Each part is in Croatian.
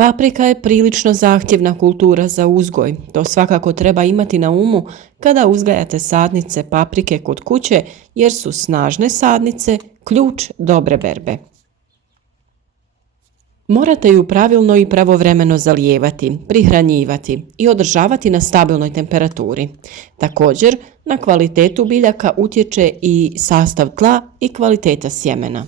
Paprika je prilično zahtjevna kultura za uzgoj. To svakako treba imati na umu kada uzgajate sadnice paprike kod kuće jer su snažne sadnice ključ dobre berbe. Morate ju pravilno i pravovremeno zalijevati, prihranjivati i održavati na stabilnoj temperaturi. Također, na kvalitetu biljaka utječe i sastav tla i kvaliteta sjemena.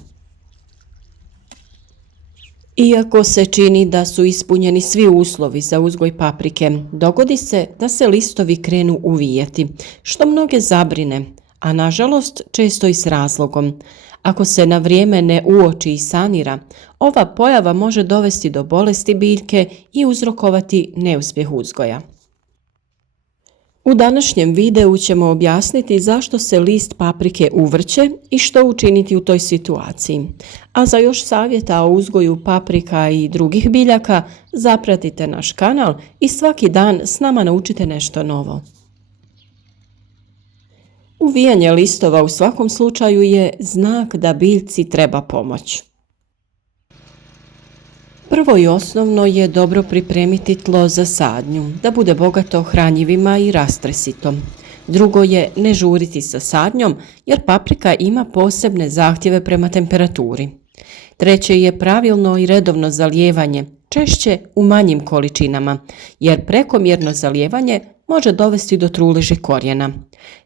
Iako se čini da su ispunjeni svi uslovi za uzgoj paprike, dogodi se da se listovi krenu uvijati, što mnoge zabrine, a nažalost često i s razlogom. Ako se na vrijeme ne uoči i sanira, ova pojava može dovesti do bolesti biljke i uzrokovati neuspjeh uzgoja. U današnjem videu ćemo objasniti zašto se list paprike uvrće i što učiniti u toj situaciji. A za još savjeta o uzgoju paprika i drugih biljaka, zapratite naš kanal i svaki dan s nama naučite nešto novo. Uvijanje listova u svakom slučaju je znak da biljci treba pomoć. Prvo i osnovno je dobro pripremiti tlo za sadnju, da bude bogato hranjivima i rastresito. Drugo je ne žuriti sa sadnjom jer paprika ima posebne zahtjeve prema temperaturi. Treće je pravilno i redovno zalijevanje, češće u manjim količinama, jer prekomjerno zalijevanje može dovesti do truleži korijena.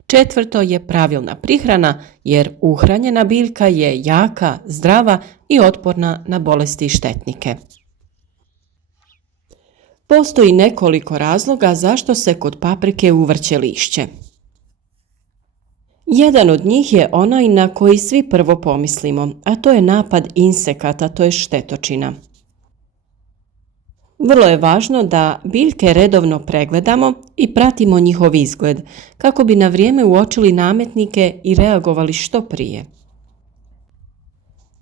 Četvrto je pravilna prihrana jer uhranjena biljka je jaka, zdrava i otporna na bolesti i štetnike. Postoji nekoliko razloga zašto se kod paprike uvrće lišće. Jedan od njih je onaj na koji svi prvo pomislimo, a to je napad insekata, to je štetočina. Vrlo je važno da biljke redovno pregledamo i pratimo njihov izgled, kako bi na vrijeme uočili nametnike i reagovali što prije.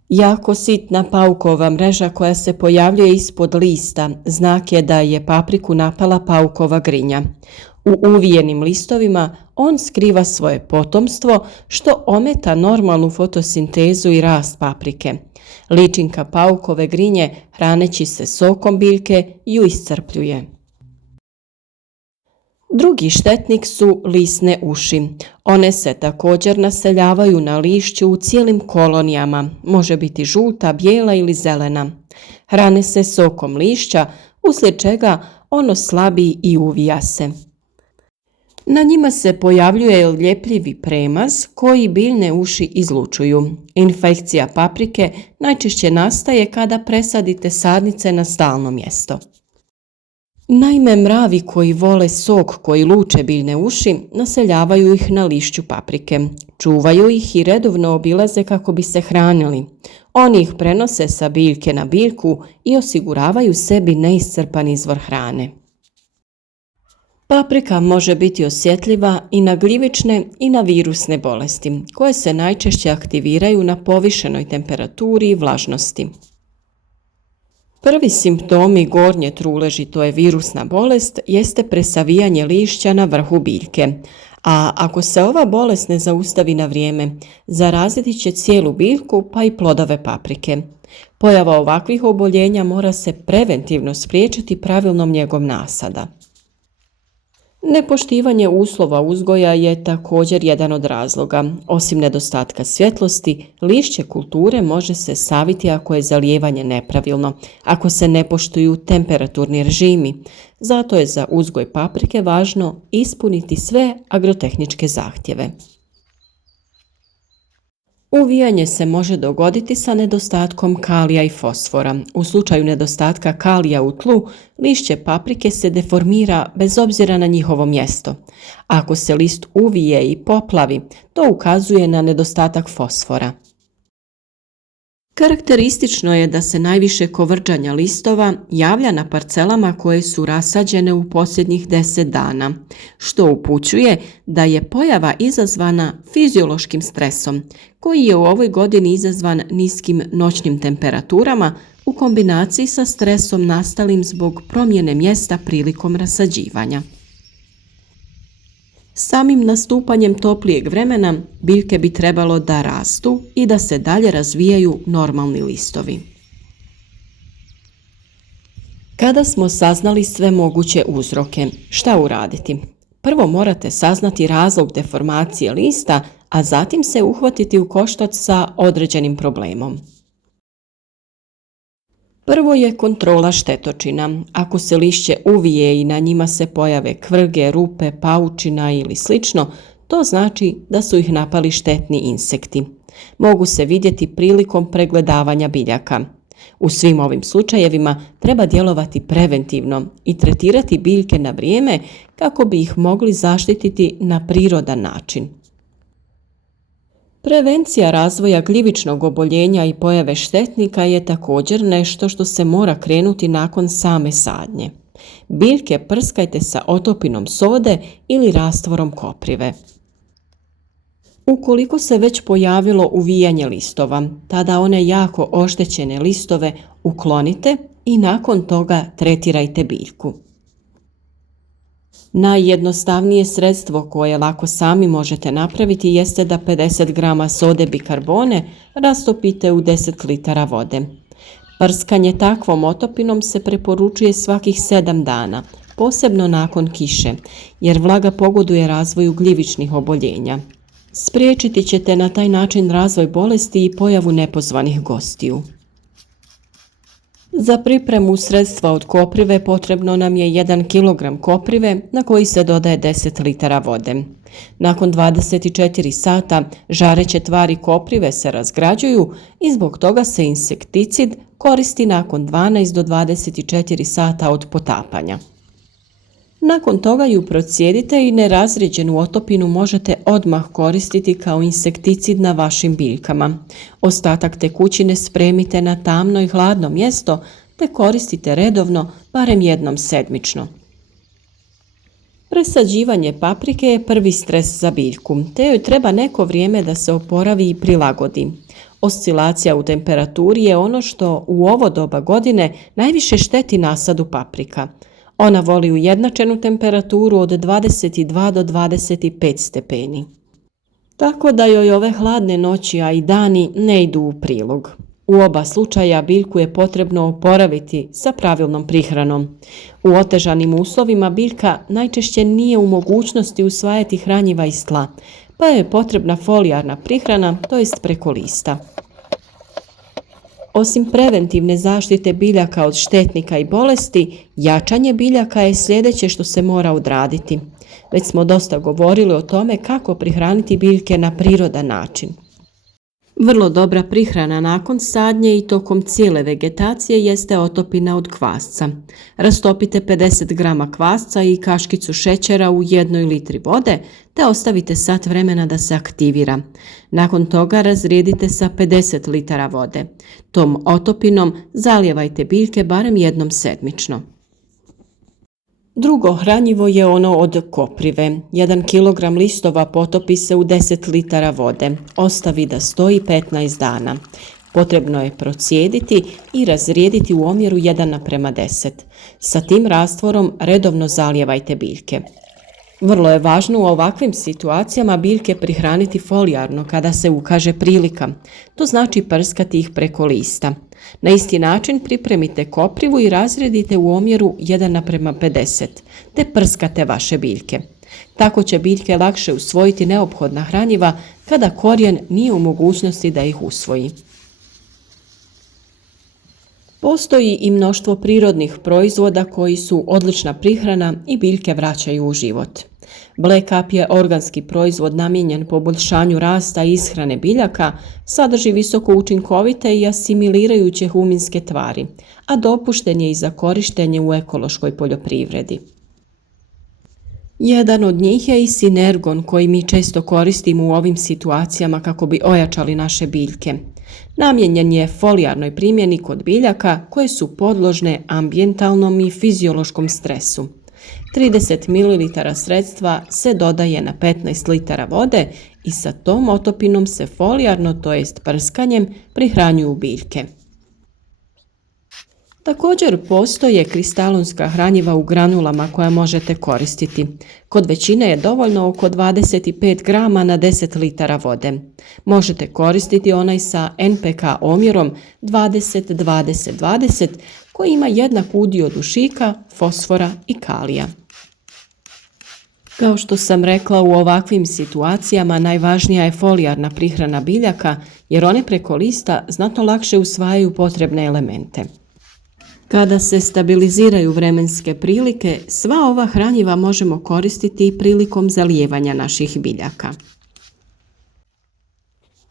Jako sitna paukova mreža koja se pojavljuje ispod lista znak je da je papriku napala paukova grinja. U uvijenim listovima on skriva svoje potomstvo što ometa normalnu fotosintezu i rast paprike. Ličinka paukove grinje hraneći se sokom biljke ju iscrpljuje. Drugi štetnik su lisne uši. One se također naseljavaju na lišću u cijelim kolonijama, može biti žuta, bijela ili zelena. Hrane se sokom lišća, uslijed čega ono slabi i uvija se. Na njima se pojavljuje ljepljivi premaz koji biljne uši izlučuju. Infekcija paprike najčešće nastaje kada presadite sadnice na stalno mjesto. Naime, mravi koji vole sok koji luče biljne uši naseljavaju ih na lišću paprike. Čuvaju ih i redovno obilaze kako bi se hranili. Oni ih prenose sa biljke na biljku i osiguravaju sebi neiscrpan izvor hrane. Paprika može biti osjetljiva i na gljivične i na virusne bolesti, koje se najčešće aktiviraju na povišenoj temperaturi i vlažnosti. Prvi simptomi gornje truleži, to je virusna bolest, jeste presavijanje lišća na vrhu biljke, a ako se ova bolest ne zaustavi na vrijeme, zaraziti će cijelu biljku pa i plodove paprike. Pojava ovakvih oboljenja mora se preventivno spriječiti pravilnom njegom nasada. Nepoštivanje uslova uzgoja je također jedan od razloga. Osim nedostatka svjetlosti, lišće kulture može se saviti ako je zalijevanje nepravilno, ako se ne poštuju temperaturni režimi. Zato je za uzgoj paprike važno ispuniti sve agrotehničke zahtjeve. Uvijanje se može dogoditi sa nedostatkom kalija i fosfora. U slučaju nedostatka kalija u tlu, lišće paprike se deformira bez obzira na njihovo mjesto. Ako se list uvije i poplavi, to ukazuje na nedostatak fosfora. Karakteristično je da se najviše kovrđanja listova javlja na parcelama koje su rasađene u posljednjih 10 dana, što upućuje da je pojava izazvana fiziološkim stresom, koji je u ovoj godini izazvan niskim noćnim temperaturama u kombinaciji sa stresom nastalim zbog promjene mjesta prilikom rasađivanja. Samim nastupanjem toplijeg vremena biljke bi trebalo da rastu i da se dalje razvijaju normalni listovi. Kada smo saznali sve moguće uzroke, šta uraditi? Prvo morate saznati razlog deformacije lista, a zatim se uhvatiti u koštac sa određenim problemom. Prvo je kontrola štetočina. Ako se lišće uvije i na njima se pojave kvrge, rupe, paučina ili slično, to znači da su ih napali štetni insekti. Mogu se vidjeti prilikom pregledavanja biljaka. U svim ovim slučajevima treba djelovati preventivno i tretirati biljke na vrijeme kako bi ih mogli zaštititi na prirodan način. Prevencija razvoja gljivičnog oboljenja i pojave štetnika je također nešto što se mora krenuti nakon same sadnje. Biljke prskajte sa otopinom sode ili rastvorom koprive. Ukoliko se već pojavilo uvijanje listova, tada one jako oštećene listove uklonite i nakon toga tretirajte biljku. Najjednostavnije sredstvo koje lako sami možete napraviti jeste da 50 g sode bikarbone rastopite u 10 litara vode. Prskanje takvom otopinom se preporučuje svakih 7 dana, posebno nakon kiše, jer vlaga pogoduje razvoju gljivičnih oboljenja. Spriječiti ćete na taj način razvoj bolesti i pojavu nepozvanih gostiju. Za pripremu sredstva od koprive potrebno nam je 1 kg koprive na koji se dodaje 10 litara vode. Nakon 24 sata žareće tvari koprive se razgrađuju i zbog toga se insekticid koristi nakon 12 do 24 sata od potapanja. Nakon toga ju procijedite i nerazrijeđenu otopinu možete odmah koristiti kao insekticid na vašim biljkama. Ostatak tekućine spremite na tamno i hladno mjesto te koristite redovno, barem jednom sedmično. Presađivanje paprike je prvi stres za biljku, te joj treba neko vrijeme da se oporavi i prilagodi. Oscilacija u temperaturi je ono što u ovo doba godine najviše šteti nasadu paprika. Ona voli ujednačenu temperaturu od 22 do 25 stepeni. Tako da joj ove hladne noći, a i dani ne idu u prilog. U oba slučaja biljku je potrebno oporaviti sa pravilnom prihranom. U otežanim uslovima biljka najčešće nije u mogućnosti usvajati hranjiva iz tla, pa je potrebna folijarna prihrana, to jest preko lista. Osim preventivne zaštite biljaka od štetnika i bolesti, jačanje biljaka je sljedeće što se mora odraditi. Već smo dosta govorili o tome kako prihraniti biljke na prirodan način. Vrlo dobra prihrana nakon sadnje i tokom cijele vegetacije jeste otopina od kvasca. Rastopite 50 g kvasca i kaškicu šećera u 1 litri vode te ostavite sat vremena da se aktivira. Nakon toga razrijedite sa 50 litara vode. Tom otopinom zalijevajte biljke barem jednom sedmično. Drugo hranjivo je ono od koprive. 1 kg listova potopi se u 10 litara vode. Ostavi da stoji 15 dana. Potrebno je procijediti i razrijediti u omjeru 1:10. Sa tim rastvorom redovno zalijevajte biljke. Vrlo je važno u ovakvim situacijama biljke prihraniti folijarno kada se ukaže prilika. To znači prskati ih preko lista. Na isti način pripremite koprivu i razredite u omjeru 1:50, te prskate vaše biljke. Tako će biljke lakše usvojiti neophodna hranjiva kada korijen nije u mogućnosti da ih usvoji. Postoji i mnoštvo prirodnih proizvoda koji su odlična prihrana i biljke vraćaju u život. Black Up je organski proizvod namijenjen poboljšanju rasta i ishrane biljaka, sadrži visoko učinkovite i asimilirajuće huminske tvari, a dopušten je i za korištenje u ekološkoj poljoprivredi. Jedan od njih je i Sinergon koji mi često koristimo u ovim situacijama kako bi ojačali naše biljke. Namijenjen je folijarnoj primjeni kod biljaka koje su podložne ambijentalnom i fiziološkom stresu. 30 ml sredstva se dodaje na 15 litara vode i sa tom otopinom se folijarno, to jest prskanjem, prihranjuju biljke. Također postoje kristalonska hranjiva u granulama koja možete koristiti. Kod većine je dovoljno oko 25 grama na 10 litara vode. Možete koristiti onaj sa NPK omjerom 20-20-20 koji ima jednak udio dušika, fosfora i kalija. Kao što sam rekla, u ovakvim situacijama najvažnija je folijarna prihrana biljaka jer one preko lista znatno lakše usvajaju potrebne elemente. Kada se stabiliziraju vremenske prilike, sva ova hranjiva možemo koristiti i prilikom zalijevanja naših biljaka.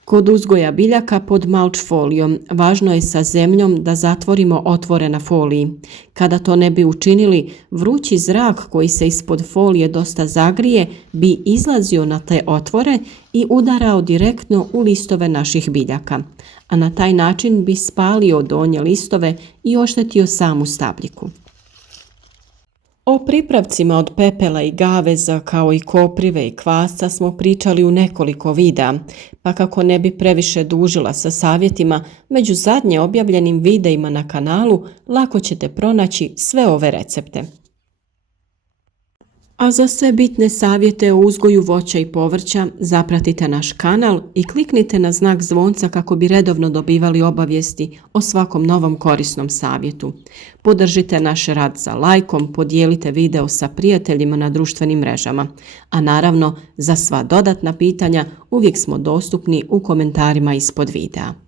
Kod uzgoja biljaka pod mulch folijom važno je sa zemljom da zatvorimo otvore na foliji. Kada to ne bi učinili, vrući zrak koji se ispod folije dosta zagrije bi izlazio na te otvore i udarao direktno u listove naših biljaka, a na taj način bi spalio donje listove i oštetio samu stabljiku. O pripravcima od pepela i gaveza kao i koprive i kvasca smo pričali u nekoliko videa, pa kako ne bi previše dužila sa savjetima, među zadnje objavljenim videima na kanalu lako ćete pronaći sve ove recepte. A za sve bitne savjete o uzgoju voća i povrća zapratite naš kanal i kliknite na znak zvonca kako bi redovno dobivali obavijesti o svakom novom korisnom savjetu. Podržite naš rad sa lajkom, podijelite video sa prijateljima na društvenim mrežama. A naravno, za sva dodatna pitanja uvijek smo dostupni u komentarima ispod videa.